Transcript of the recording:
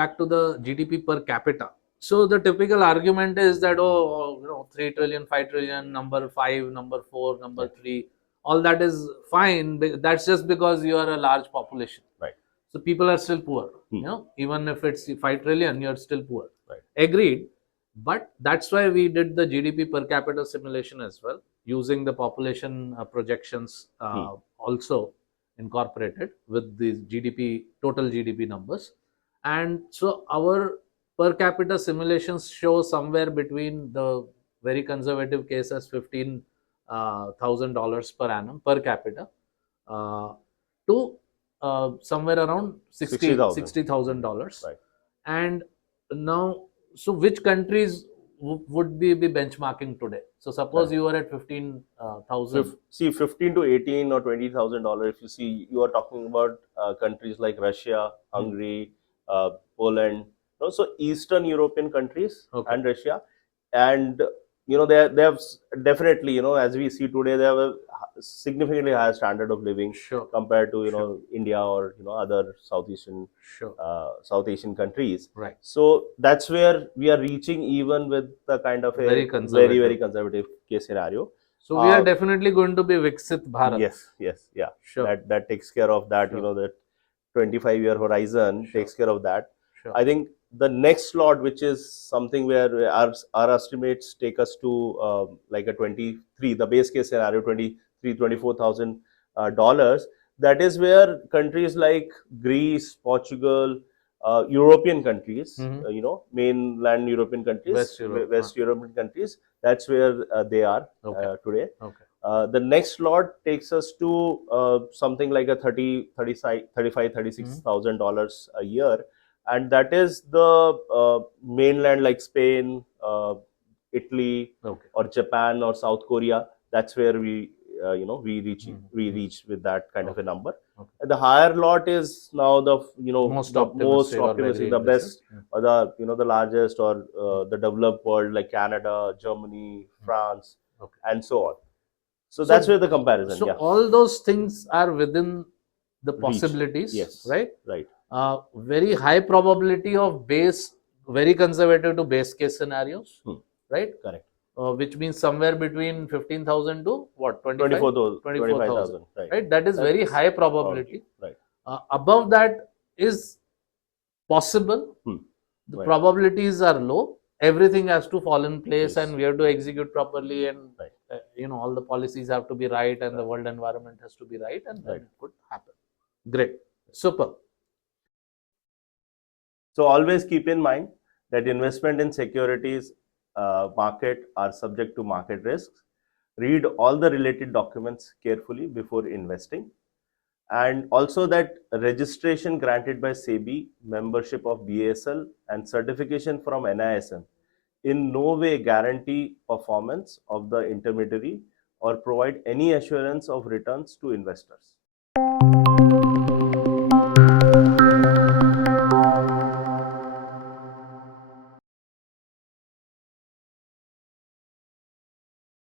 back to the GDP per capita. So the typical argument is that, 3 trillion, 5 trillion, number 5, number 4, number 3, all that is fine. That's just because you are a large population. Right. So people are still poor. Even if it's 5 trillion, you're still poor. Right. Agreed. But that's why we did the GDP per capita simulation as well, using the population projections also incorporated with the total GDP numbers. And so our per capita simulations show somewhere between the very conservative case as $15,000 per annum per capita to somewhere around $60,000. Right. And now, so which countries would we be benchmarking today? So suppose you are at 15,000. See, 15 to 18 or $20,000. If you see, you are talking about countries like Russia, Hungary, Poland, so Eastern European countries and Russia, and they have definitely, as we see today, they have a significantly higher standard of living compared to India or other South Asian countries. Right. So that's where we are reaching, even with the kind of a very conservative case scenario. So we are definitely going to be Viksit Bharat. Yes, that takes care of that. That 25-year horizon takes care of that. I think the next slot, which is something where our estimates take us to like a 23, the base case scenario, $24,000. That is where countries like Greece, Portugal, European countries, mainland European countries, West European countries, that's where they are today. The next slot takes us to something like a $36,000 a year, and that is the mainland like Spain, Italy, or Japan or South Korea. That's where we reach with that kind of a number. The higher lot is now the most optimistic, the best, or the largest, or the developed world like Canada, Germany, France, and so on. So that's where the comparison. So all those things are within the possibilities. Yes. Right. Right. Very high probability of very conservative to base case scenarios. Right. Correct. Which means somewhere between 15,000 to what, 25,000. Right. That is very high probability. Right. Above that is possible. The probabilities are low. Everything has to fall in place, and we have to execute properly, and all the policies have to be right, and the world environment has to be right, and then it could happen. Great. Super. So always keep in mind that investment in securities market are subject to market risks. Read all the related documents carefully before investing, and also that registration granted by SEBI, membership of BASL, and certification from NISM in no way guarantee performance of the intermediary or provide any assurance of returns to investors.